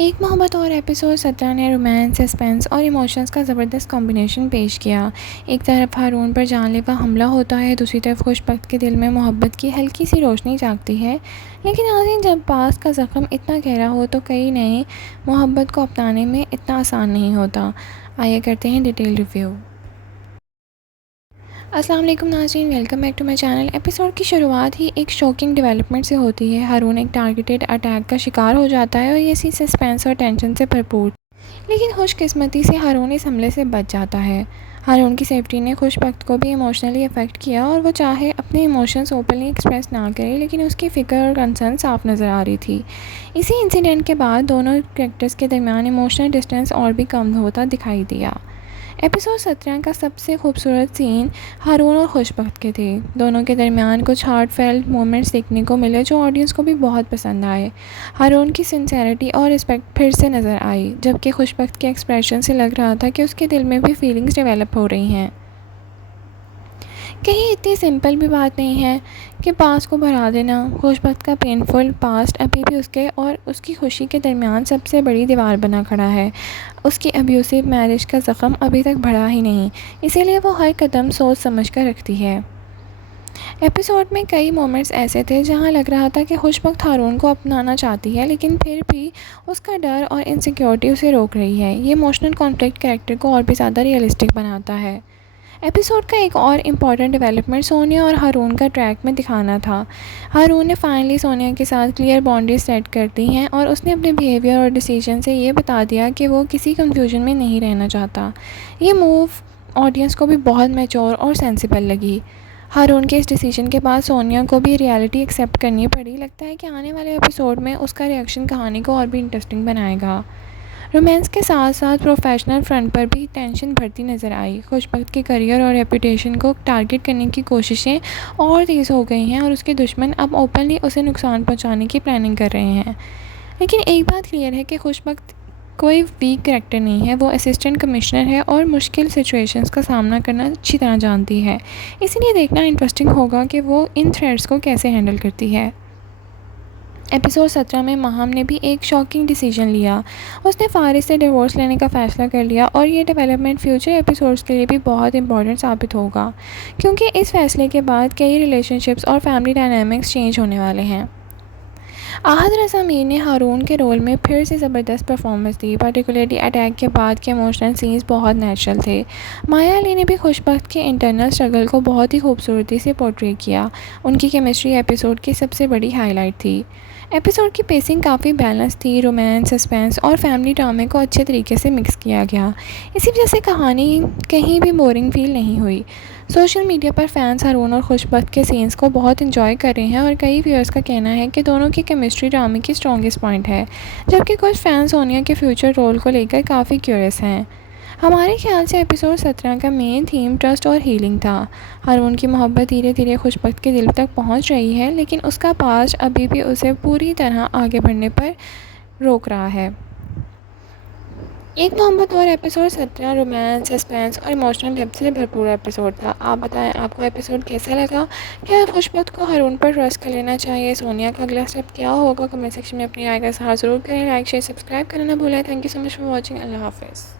एक मोहब्बत और एपिसोड 17 ने रोमांस, सस्पेंस और इमोशंस का ज़बरदस्त कॉम्बिनेशन पेश किया। एक तरफ हारून पर जानलेवा हमला होता है, दूसरी तरफ खुशबख्त के दिल में मोहब्बत की हल्की सी रोशनी जागती है। लेकिन नाज़रीन, जब पास का ज़ख्म इतना गहरा हो तो कई नए मोहब्बत को अपनाने में इतना आसान नहीं होता। आइए करते हैं डिटेल रिव्यू। अस्सलाम वालेकुम नाज़रीन, welcome back to my channel. Episode की शुरुआत ही एक शॉकिंग डेवलपमेंट से होती है। हारून एक टारगेटेड अटैक का शिकार हो जाता है और ये सी सस्पेंस और टेंशन से भरपूर। लेकिन खुशकिस्मती से हारून इस हमले से बच जाता है। हारून की सेफ्टी ने खुशबख्त को भी इमोशनली अफेक्ट किया और वो चाहे अपने इमोशंस ओपनली एक्सप्रेस ना करे, लेकिन उसकी फ़िक्र और कंसर्न साफ नज़र आ रही थी। इसी इंसिडेंट के बाद दोनों कैरेक्टर्स के दरमियान इमोशनल डिस्टेंस और भी कम होता दिखाई दिया। एपिसोड 17 का सबसे खूबसूरत सीन हारून और खुशबख्त के थे। दोनों के दरमियान कुछ हार्ट फेल्ट मोमेंट्स देखने को मिले जो ऑडियंस को भी बहुत पसंद आए। हारून की सिंसेरिटी और रिस्पेक्ट फिर से नज़र आई, जबकि खुशबख्त के एक्सप्रेशन से लग रहा था कि उसके दिल में भी फीलिंग्स डेवलप हो रही हैं। कहीं इतनी सिंपल भी बात नहीं है कि पास्ट को भरा देना। खुशबख्त का पेनफुल पास्ट अभी भी उसके और उसकी खुशी के दरमियान सबसे बड़ी दीवार बना खड़ा है। उसकी अब्यूसिव मैरिज का ज़ख्म अभी तक बढ़ा ही नहीं, इसीलिए वो हर कदम सोच समझ कर रखती है। एपिसोड में कई मोमेंट्स ऐसे थे जहां लग रहा था कि खुशबख्त हारून को अपनाना चाहती है, लेकिन फिर भी उसका डर और इनसिक्योरिटी उसे रोक रही है। ये इमोशनल कॉन्फ्लिक्ट कैरेक्टर को और भी ज़्यादा रियलिस्टिक बनाता है। एपिसोड का एक और इम्पॉर्टेंट डेवलपमेंट सोनिया और हारून का ट्रैक में दिखाना था। हारून ने फाइनली सोनिया के साथ क्लियर बाउंड्रीज सेट कर दी हैं और उसने अपने बिहेवियर और डिसीजन से ये बता दिया कि वो किसी कंफ्यूजन में नहीं रहना चाहता। ये मूव ऑडियंस को भी बहुत मैच्योर और सेंसिबल लगी। हारून के इस डिसीजन के बाद सोनिया को भी रियलिटी एक्सेप्ट करनी पड़ी। लगता है कि आने वाले एपिसोड में उसका रिएक्शन कहानी को और भी इंटरेस्टिंग बनाएगा। रोमांस के साथ साथ प्रोफेशनल फ्रंट पर भी टेंशन बढ़ती नज़र आई। खुशबख्त के करियर और रेपुटेशन को टारगेट करने की कोशिशें और तेज़ हो गई हैं और उसके दुश्मन अब ओपनली उसे नुकसान पहुंचाने की प्लानिंग कर रहे हैं। लेकिन एक बात क्लियर है कि खुशबख्त कोई वीक कैरेक्टर नहीं है। वो असिस्टेंट कमिश्नर है और मुश्किल सिचुएशंस का सामना करना अच्छी तरह जानती है। इसीलिए देखना इंटरेस्टिंग होगा कि वो इन थ्रेड्स को कैसे हैंडल करती है। एपिसोड 17 में माहम ने भी एक शॉकिंग डिसीजन लिया। उसने फारिस से डिवोर्स लेने का फ़ैसला कर लिया और ये डेवलपमेंट फ्यूचर एपिसोड्स के लिए भी बहुत इंपॉर्टेंट साबित होगा, क्योंकि इस फैसले के बाद कई रिलेशनशिप्स और फैमिली डायनामिक्स चेंज होने वाले हैं। आहद रज़ा मीर ने हारून के रोल में फिर से ज़बरदस्त परफॉर्मेंस दी। पर्टिकुलरली अटैक के बाद के इमोशनल सीन्स बहुत नेचुरल थे। माया अली ने भी खुशबख्त के इंटरनल स्ट्रगल को बहुत ही खूबसूरती से पोर्ट्रे किया। उनकी केमिस्ट्री एपिसोड की सबसे बड़ी हाईलाइट थी। एपिसोड की पेसिंग काफ़ी बैलेंस थी। रोमांस, सस्पेंस और फैमिली ड्रामे को अच्छे तरीके से मिक्स किया गया। इसी वजह से कहानी कहीं भी बोरिंग फील नहीं हुई। सोशल मीडिया पर फैंस हारून और खुशबख्त के सीन्स को बहुत इंजॉय कर रहे हैं और कई व्यूअर्स का कहना है कि दोनों की केमिस्ट्री ड्रामे की स्ट्रॉन्गेस्ट पॉइंट है, जबकि कुछ फैंस सोनिया के फ्यूचर रोल को लेकर काफ़ी क्यूरियस हैं। हमारे ख्याल से एपिसोड 17 का मेन थीम ट्रस्ट और हीलिंग था। हारून की मोहब्बत धीरे धीरे खुशबख्त के दिल तक पहुंच रही है, लेकिन उसका पास्ट अभी भी उसे पूरी तरह आगे बढ़ने पर रोक रहा है। एक मोहब्बत और एपिसोड 17 रोमांस, सस्पेंस और इमोशनल डेप्थ से भरपूर एपिसोड था। आप बताएं, आपको एपिसोड कैसा लगा? क्या खुशबख्त को हारून पर ट्रस्ट कर लेना चाहिए? सोनिया का अगला स्टेप क्या होगा? कमेंट सेक्शन में अपनी राय का इज़हार ज़रूर करें। लाइक, शेयर, सब्सक्राइब करना ना भूलें। Thank you so much for watching. अल्लाह हाफ़िज़।